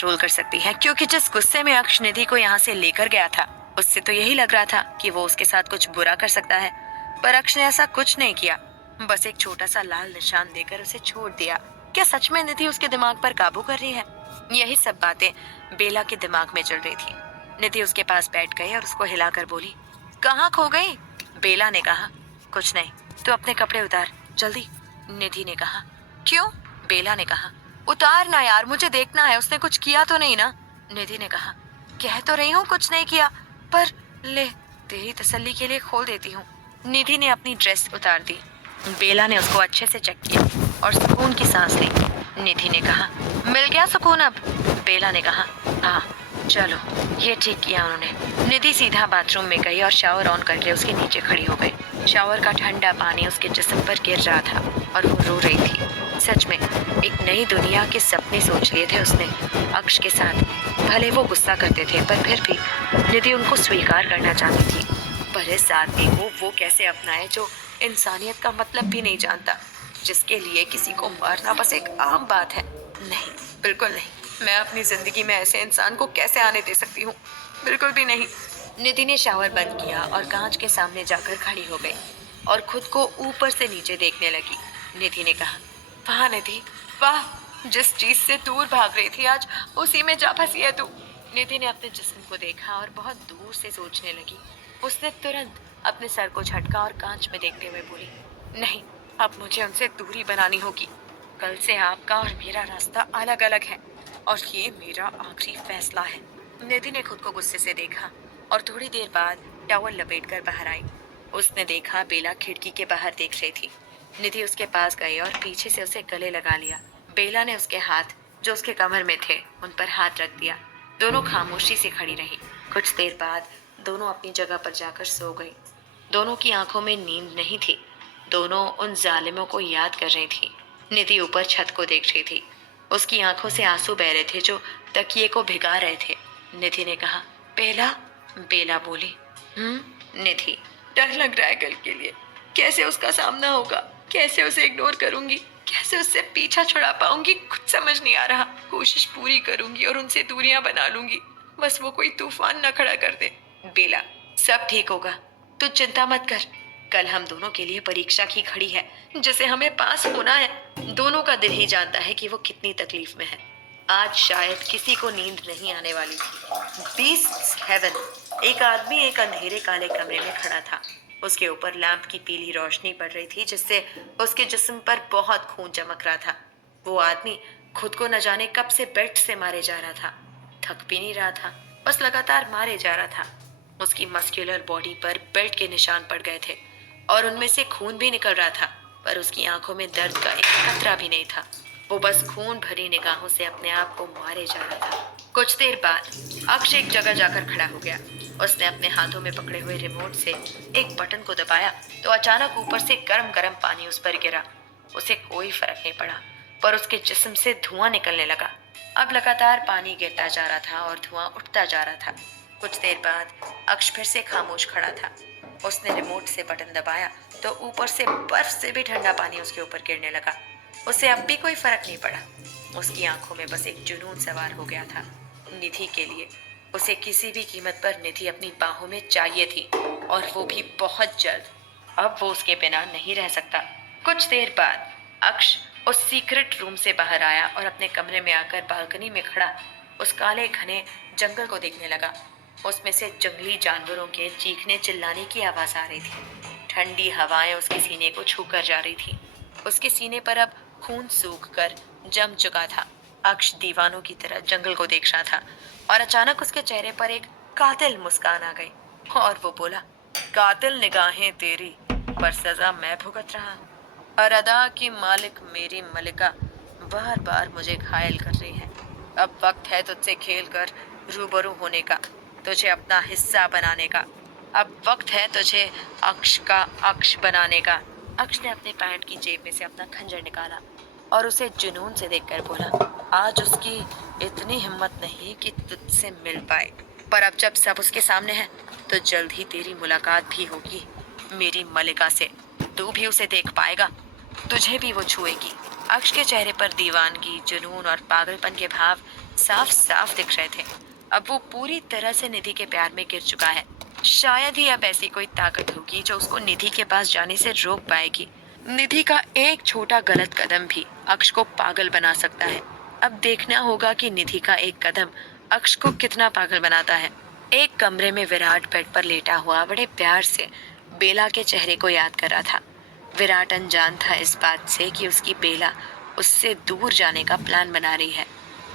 Control कर सकती है, क्योंकि जिस गुस्से में अक्ष निधि को यहाँ से लेकर गया था उससे तो यही लग रहा था कि वो उसके साथ कुछ बुरा कर सकता है। पर अक्ष ने ऐसा कुछ नहीं किया, बस एक छोटा सा लाल निशान देकर उसे छोड़ दिया। क्या सच में निधि उसके दिमाग पर काबू कर रही है? यही सब बातें बेला के दिमाग में चल रही थी। निधि उसके पास बैठ गई और उसको हिलाकर बोली, कहाँ खो गई? बेला ने कहा, कुछ नहीं, तू अपने कपड़े उतार जल्दी। निधि ने कहा, क्यों? बेला ने कहा, उतार ना यार, मुझे देखना है उसने कुछ किया तो नहीं ना। निधि ने कहा, कह तो रही हूँ कुछ नहीं किया, पर ले तेरी तसल्ली के लिए खोल देती हूँ। निधि ने अपनी ड्रेस उतार दी। बेला ने उसको अच्छे से चेक किया और सुकून की सांस ली। निधि ने कहा, मिल गया सुकून अब? बेला ने कहा, हाँ चलो। ये ठीक किया उन्होंने। निधि सीधा बाथरूम में गई और शावर ऑन करके उसके नीचे खड़ी हो गई। शावर का ठंडा पानी उसके जिस्म पर गिर रहा था और वो रो रही थी। सच में एक नई दुनिया के सपने सोच लिए थे उसने अक्ष के साथ। भले वो गुस्सा करते थे पर फिर भी निधि उनको स्वीकार करना चाहती थी। पर इस आदमी को वो कैसे अपनाए जो इंसानियत का मतलब भी नहीं जानता, जिसके लिए किसी को मारना बस एक आम बात है। नहीं, बिल्कुल नहीं। मैं अपनी जिंदगी में ऐसे इंसान को कैसे आने दे सकती हूँ? बिल्कुल भी नहीं। निधि ने शावर बंद किया और कांच के सामने जाकर खड़ी हो गई और खुद को ऊपर से नीचे देखने लगी। निधि ने कहा, वाह निधि, वाह, जिस चीज से दूर भाग रही थी आज उसी में जा फंसी है तू। निधि ने अपने जिस्म को देखा और बहुत दूर से सोचने लगी। उसने तुरंत अपने सर को झटका और कांच में देखते हुए बोली, नहीं, अब मुझे उनसे दूरी बनानी होगी। कल से आपका और मेरा रास्ता अलग अलग है और ये मेरा आखिरी फैसला है। निधि ने खुद को गुस्से से देखा और थोड़ी देर बाद टॉवल लपेटकर बाहर आई। उसने देखा बेला खिड़की के बाहर देख रही थी। निधि उसके पास गई और पीछे से उसे गले लगा लिया। बेला ने उसके हाथ जो उसके कमर में थे उन पर हाथ रख दिया। दोनों खामोशी से खड़ी रही। कुछ देर बाद दोनों अपनी जगह पर जाकर सो गई। दोनों की आंखों में नींद नहीं थी। दोनों उन जालिमों को याद कर रही थी। निधि ऊपर छत को देख रही थी। उसकी आंखों से आंसू बह रहे थे जो तकिए को भिगा रहे थे। निधि ने कहा, बेला? बेला बोली, निधि, डर लग रहा है कल के लिए। कैसे उसका सामना होगा? कैसे उसे इग्नोर करूंगी? कैसे उससे पीछा छुड़ा पाऊंगी? कुछ समझ नहीं आ रहा। कोशिश पूरी करूंगी और उनसे दूरियां बना लूंगी, बस वो कोई तूफान न खड़ा कर दे। बेला, सब ठीक होगा, तू चिंता मत कर। कल हम दोनों के लिए परीक्षा की घड़ी है जिसे हमें पास होना है। दोनों का दिल ही जानता है कि वो कितनी तकलीफ में है। आज शायद किसी को नींद नहीं आने वाली थी। बीस्ट हेवन। एक आदमी एक अंधेरे काले कमरे में खड़ा था। उसके ऊपर लैंप की पीली रोशनी पड़ रही थी जिससे उसके जिस्म पर बहुत खून चमक रहा था। वो आदमी खुद को न जाने कब से बेल्ट से मारे जा रहा था। थक भी नहीं रहा था, बस लगातार मारे जा रहा था। उसकी मस्कुलर बॉडी पर बेल्ट के निशान पड़ गए थे और उनमें से खून भी निकल रहा था, पर उसकी आंखों में दर्द का एक कतरा भी नहीं था। वो बस खून भरी निगाहों से अपने आप को मारे जा रहा था। कुछ देर बाद अक्ष एक जगह जाकर खड़ा हो गया। उसने अपने हाथों में पकड़े हुए रिमोट से एक बटन को दबाया तो अचानक ऊपर से गरम गरम पानी उस पर गिरा। उसे कोई फर्क नहीं पड़ा, पर उसके जिस्म से धुआं निकलने लगा। अब लगातार पानी गिरता जा रहा था और धुआं उठता जा रहा था। कुछ देर बाद अक्ष फिर से खामोश खड़ा था। उसने रिमोट से बटन दबाया तो ऊपर से बर्फ से भी ठंडा पानी उसके ऊपर गिरने लगा। उसे अब भी कोई फर्क नहीं पड़ा। उसकी आंखों में बस एक जुनून सवार हो गया था, निधि के लिए। उसे किसी भी कीमत पर निधि अपनी बाहों में चाहिए थी, और वो भी बहुत जल्द। अब वो उसके बिना नहीं रह सकता। कुछ देर बाद अक्ष उस सीक्रेट रूम से बाहर आया और अपने कमरे में आकर बालकनी में खड़ा उस काले घने जंगल को देखने लगा। उसमें से जंगली जानवरों के चीखने चिल्लाने की आवाज आ रही थी। ठंडी हवाएं उसके सीने को छू कर जा रही थी। उसके सीने पर अब खून सूख कर जम चुका था। अक्ष दीवानों की तरह जंगल को देख रहा था और अचानक उसके चेहरे पर एक कातिल मुस्कान आ गई और वो बोला, कातिल निगाहें तेरी, पर सजा मैं भुगत रहा हूँ। और अदा की मालिक मेरी मलिका बार बार मुझे घायल कर रही है। अब वक्त है तुझसे खेल कर रूबरू होने का, तुझे अपना हिस्सा बनाने का। अब वक्त है तुझे अक्ष का अक्ष बनाने का। अक्ष ने अपने पैंट की जेब में से अपना खंजर निकाला और उसे जुनून से देखकर बोला, आज उसकी इतनी हिम्मत नहीं कि तुझसे मिल पाए, पर अब जब सब उसके सामने है तो जल्द ही तेरी मुलाकात भी होगी मेरी मलिका से। तू भी उसे देख पाएगा, तुझे भी वो छुएगी। अक्ष के चेहरे पर दीवानगी, जुनून और पागलपन के भाव साफ साफ दिख रहे थे। अब वो पूरी तरह से निधि के प्यार में गिर चुका है। शायद ही अब ऐसी कोई ताकत होगी जो उसको निधि के पास जाने से रोक पाएगी। निधि का एक छोटा गलत कदम भी अक्ष को पागल बना सकता है। अब देखना होगा कि निधि का एक कदम अक्ष को कितना पागल बनाता है। एक कमरे में विराट बेड पर लेटा हुआ बड़े प्यार से बेला के चेहरे को याद कर रहा था। विराट अनजान था इस बात से कि उसकी बेला उससे दूर जाने का प्लान बना रही है।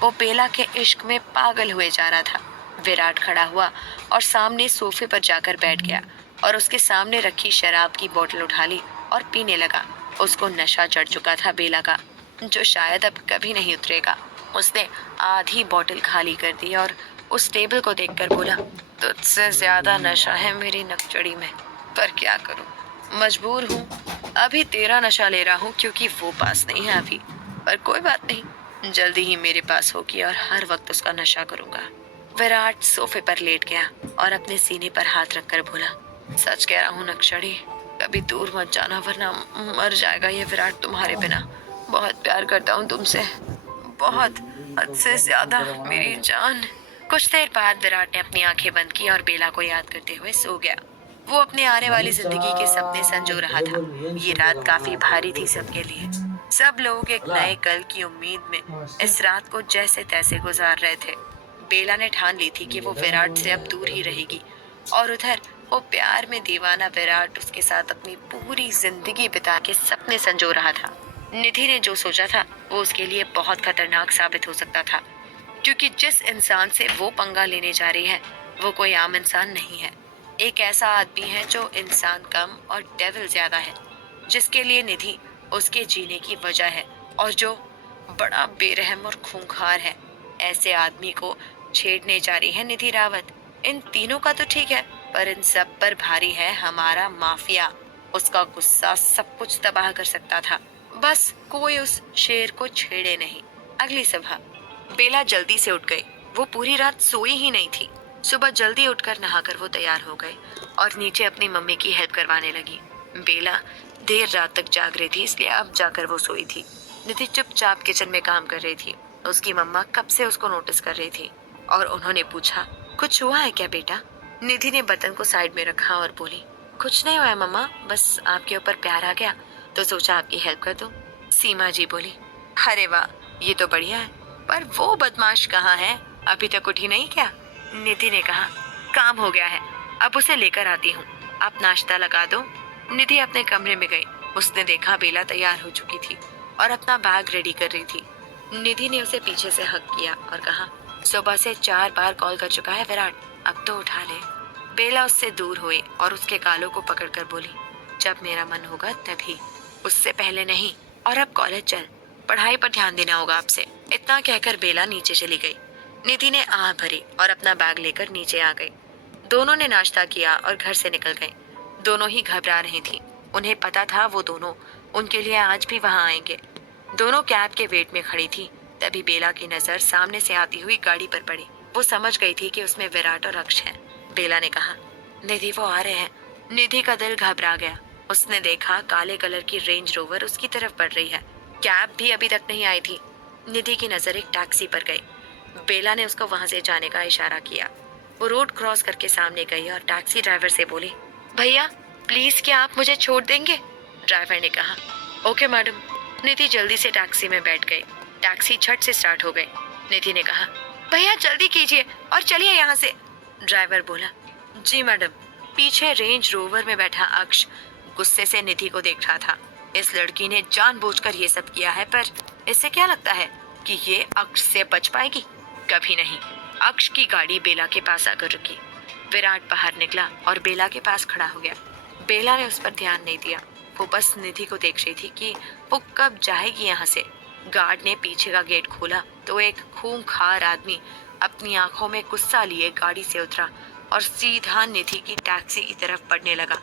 वो बेला के इश्क में पागल हुए जा रहा था। विराट खड़ा हुआ और सामने सोफे पर जाकर बैठ गया और उसके सामने रखी शराब की बोतल उठा ली और पीने लगा। उसको नशा चढ़ चुका था बेला का, जो शायद अब कभी नहीं उतरेगा। उसने आधी बोतल खाली कर दी और उस टेबल को देखकर बोला, तुझसे ज्यादा नशा है मेरी नकचड़ी में, पर क्या करूं, मजबूर हूँ। अभी तेरा नशा ले रहा हूँ क्योंकि वो पास नहीं है अभी, पर कोई बात नहीं, जल्दी ही मेरे पास होगी और हर वक्त उसका नशा करूंगा। विराट सोफे पर लेट गया और अपने सीने पर हाथ रखकर बोला, सच कह रहा हूँ नक्शड़ी, कभी दूर मत जाना वरना मर जाएगा ये विराट तुम्हारे बिना। बहुत प्यार करता हूँ तुमसे, बहुत, हद से ज्यादा मेरी जान। कुछ देर बाद विराट ने अपनी आंखें बंद की और बेला को याद करते हुए सो गया। वो अपने आने वाली जिंदगी के सपने संजो रहा था। ये रात काफी भारी थी सबके लिए। सब लोग एक नए कल की उम्मीद में इस रात को जैसे तैसे गुजार रहे थे। बेला ने ठान ली थी कि वो विराट से अब दूर ही रहेगी, और उधर वो प्यार में दीवाना विराट उसके साथ अपनी पूरी जिंदगी बिता के सपने संजो रहा था। निधि ने जो सोचा था वो उसके लिए बहुत खतरनाक साबित हो सकता था, क्योंकि जिस इंसान से वो पंगा लेने जा रही है वो कोई आम इंसान नहीं है। एक ऐसा आदमी है जो इंसान कम और डेविल ज्यादा है, जिसके लिए निधि उसके जीने की वजह है और जो बड़ा बेरहम और खूंखार है। ऐसे आदमी को छेड़ने जा रही है निधि रावत। इन तीनों का तो ठीक है, पर इन सब पर भारी है हमारा माफिया। उसका गुस्सा सब कुछ तबाह कर सकता था, बस कोई उस शेर को छेड़े नहीं। अगली सुबह बेला जल्दी से उठ गई। वो पूरी रात सोई ही नहीं थी। सुबह जल्दी उठकर नहाकर वो तैयार हो गए और नीचे अपनी मम्मी की हेल्प करवाने लगी। बेला देर रात तक जाग रही थी, इसलिए अब जाकर वो सोई थी। निधि चुपचाप किचन में काम कर रही थी। उसकी मम्मा कब से उसको नोटिस कर रही थी और उन्होंने पूछा, कुछ हुआ है क्या बेटा? निधि ने बर्तन को साइड में रखा और बोली, कुछ नहीं हुआ है मम्मा, बस आपके ऊपर प्यार आ गया तो सोचा आपकी हेल्प कर दूं। सीमा जी बोली, अरे वाह, ये तो बढ़िया है, पर वो बदमाश कहाँ है? अभी तक उठी नहीं क्या? निधि ने कहा, काम हो गया है, अब उसे लेकर आती हूँ, आप नाश्ता लगा दो। निधि अपने कमरे में गई। उसने देखा बेला तैयार हो चुकी थी और अपना बैग रेडी कर रही थी। निधि ने उसे पीछे से हक किया और कहा, सुबह से 4 बार कॉल कर चुका है विराट, अब तो उठा ले। बेला उससे दूर हुई और उसके गालों को पकड़कर बोली, जब मेरा मन होगा तभी, उससे पहले नहीं। और अब कॉलेज चल, पढ़ाई पर ध्यान देना होगा आपसे। इतना कहकर बेला नीचे चली गई। निधि ने आह भरी और अपना बैग लेकर नीचे आ गई। दोनों ने नाश्ता किया और घर से निकल गए। दोनों ही घबरा रही थी। उन्हें पता था वो दोनों उनके लिए आज भी वहां आएंगे। दोनों कैब के वेट में खड़ी थी। तभी बेला की नजर सामने से आती हुई गाड़ी पर पड़ी। वो समझ गई थी कि उसमें विराट और अक्ष हैं। बेला ने कहा, निधि वो आ रहे हैं। निधि का दिल घबरा गया। उसने देखा काले कलर की रेंज रोवर उसकी तरफ बढ़ रही है। कैब भी अभी तक नहीं आई थी। निधि की नजर एक टैक्सी पर गई। बेला ने उसको वहां से जाने का इशारा किया। वो रोड क्रॉस करके सामने गई और टैक्सी ड्राइवर से बोली, भैया प्लीज क्या आप मुझे छोड़ देंगे? ड्राइवर ने कहा, ओके मैडम। निधि जल्दी से टैक्सी में बैठ गई। टैक्सी झट से स्टार्ट हो गई। निधि ने कहा, भैया जल्दी कीजिए और चलिए यहाँ से। ड्राइवर बोला, जी मैडम। पीछे रेंज रोवर में बैठा अक्ष गुस्से से निधि को देख रहा था। इस लड़की ने जानबूझकर ये सब किया है, पर इससे क्या लगता है कि ये अक्ष से बच पाएगी? कभी नहीं। अक्ष की गाड़ी बेला के पास आकर रुकी। विराट बाहर निकला और बेला के पास खड़ा हो गया। बेला ने उस पर ध्यान नहीं दिया। वो बस निधि को देख रही थी कि वो कब जाएगी यहाँ से। गार्ड ने पीछे का गेट खोला तो एक खूंखार आदमी अपनी आंखों में गुस्सा लिए गाड़ी से उतरा और सीधा निधि की टैक्सी की तरफ बढ़ने लगा।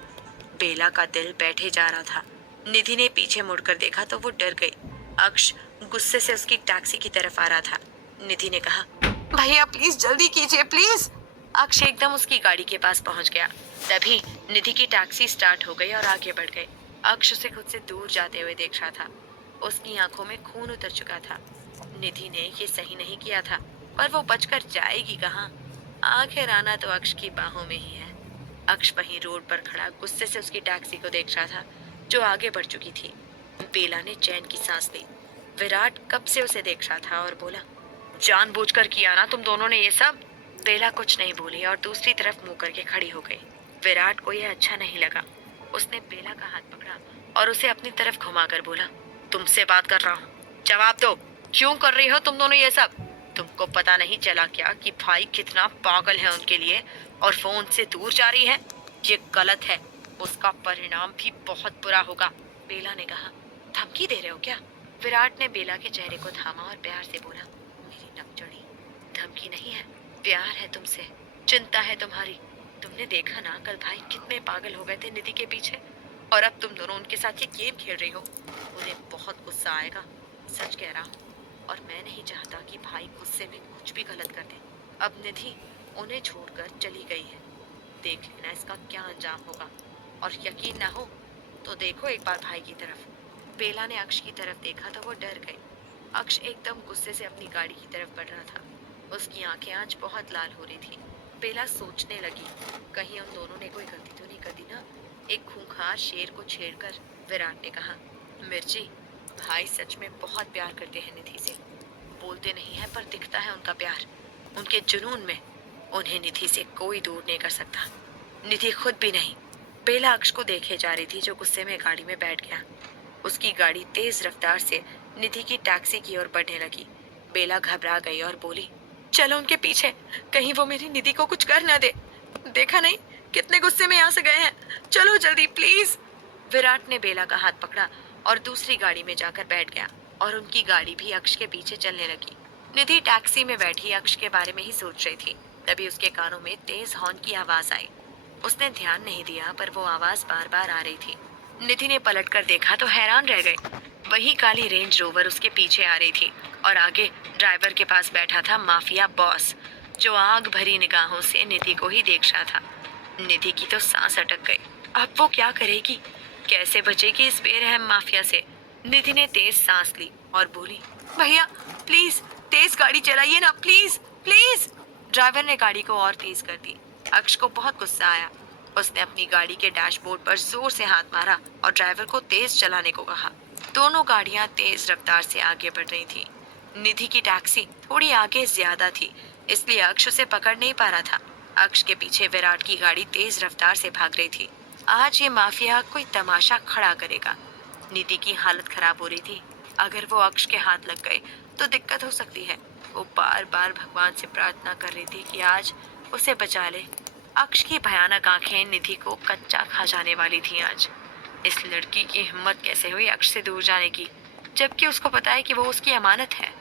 बेला का दिल बैठे जा रहा था। निधि ने पीछे मुड़कर देखा तो वो डर गई। अक्ष गुस्से से उसकी टैक्सी की तरफ आ रहा था। निधि ने कहा, भैया प्लीज जल्दी कीजिए प्लीज। अक्ष एकदम उसकी गाड़ी के पास पहुंच गया। तभी निधि की टैक्सी स्टार्ट हो गई और आगे बढ़ गई। अक्ष उसे खुद से दूर जाते हुए देख रहा था। उसकी आंखों में खून उतर चुका था। निधि ने ये सही नहीं किया था, पर वो बचकर जाएगी कहाँ? आखिर आना तो अक्ष की बाहों में ही है। अक्ष वहीं रोड पर खड़ा गुस्से से उसकी टैक्सी को देख रहा था, जो आगे बढ़ चुकी थी। बेला ने चैन की सांस ली। विराट कब से उसे देख रहा था और बोला, जानबूझकर किया ना तुम दोनों ने ये सब? बेला कुछ नहीं बोली और दूसरी तरफ मुंह करके खड़ी हो गई। विराट को यह अच्छा नहीं लगा। उसने बेला का हाथ पकड़ा और उसे अपनी तरफ घुमाकर बोला, तुमसे बात कर रहा हूँ, जवाब दो। क्यों कर रही हो तुम दोनों ये सब? तुमको पता नहीं चला क्या कि भाई कितना पागल है उनके लिए और फोन से दूर जा रही है? ये गलत है, उसका परिणाम भी बहुत बुरा होगा। बेला ने कहा। धमकी दे रहे हो क्या? विराट ने बेला के चेहरे को थामा और प्यार से बोला, मेरी नक चढ़ी। धमकी नहीं है, प्यार है तुमसे, चिंता है तुम्हारी। तुमने देखा ना कल भाई कितने पागल हो गए थे निधि के पीछे, और अब तुम दोनों उनके साथ ये गेम खेल रही हो। उन्हें बहुत गुस्सा आएगा, सच कह रहा हूँ। और मैं नहीं चाहता कि भाई गुस्से में कुछ भी गलत कर दे। अब निधि उन्हें छोड़कर चली गई है, देख लेना इसका क्या अंजाम होगा। और यकीन ना हो तो देखो एक बार भाई की तरफ। बेला ने अक्ष की तरफ देखा तो वो डर गई। अक्ष एकदम गुस्से से अपनी गाड़ी की तरफ बढ़ रहा था। उसकी आंखें आज बहुत लाल हो रही थी। बेला सोचने लगी, कहीं उन दोनों ने कोई गलती तो नहीं कर दी ना। एक खूंखार शेर को छेड़कर विराट ने कहा, मिर्ची, भाई सच में बहुत प्यार करते हैं निधि से। बोलते नहीं है पर दिखता है उनका प्यार, उनके जुनून में। उन्हें निधि से कोई दूर नहीं कर सकता, निधि खुद भी नहीं। बेला अक्ष को देखे जा रही थी, जो गुस्से में गाड़ी में बैठ गया। उसकी गाड़ी तेज रफ्तार से निधि की टैक्सी की ओर बढ़ने लगी। बेला घबरा गई और बोली, चलो उनके पीछे, कहीं वो मेरी निधि को कुछ कर न दे। देखा नहीं कितने गुस्से में यहाँ से गए हैं, चलो जल्दी प्लीज। विराट ने बेला का हाथ पकड़ा और दूसरी गाड़ी में जाकर बैठ गया और उनकी गाड़ी भी अक्ष के पीछे चलने लगी। निधि टैक्सी में बैठी अक्ष के बारे में ही सोच रही थी, तभी उसके कानों में तेज हॉर्न की आवाज आई। उसने ध्यान नहीं दिया, पर वो आवाज बार बार आ रही थी। निधि ने पलटकर देखा तो हैरान रह गई। वही काली रेंज रोवर उसके पीछे आ रही थी और आगे ड्राइवर के पास बैठा था माफिया बॉस, जो आग भरी निगाहों से निधि को ही देख रहा था। निधि की तो सांस अटक गई। अब वो क्या करेगी, कैसे बचेगी इस बेरहम माफिया से? निधि ने तेज सांस ली और बोली, भैया प्लीज तेज गाड़ी चलाइए ना, प्लीज प्लीज। ड्राइवर ने गाड़ी को और तेज कर दी। अक्ष को बहुत गुस्सा आया। उसने अपनी गाड़ी के डैशबोर्ड पर जोर से हाथ मारा और ड्राइवर को तेज चलाने को कहा। दोनों गाड़ियां तेज रफ्तार से आगे बढ़ रही थी। निधि की टैक्सी थोड़ी आगे ज्यादा थी, इसलिए अक्ष उसे पकड़ नहीं पा रहा था। अक्ष के पीछे विराट की गाड़ी तेज रफ्तार से भाग रही थी। आज ये माफिया कोई तमाशा खड़ा करेगा। निधि की हालत खराब हो रही थी। अगर वो अक्ष के हाथ लग गए तो दिक्कत हो सकती है। वो बार बार भगवान से प्रार्थना कर रही थी कि आज उसे बचा ले। अक्ष की भयानक आंखें निधि को कच्चा खा जाने वाली थी आज। इस लड़की की हिम्मत कैसे हुई अक्ष से दूर जाने की, जबकि उसको पता है कि वो उसकी अमानत है।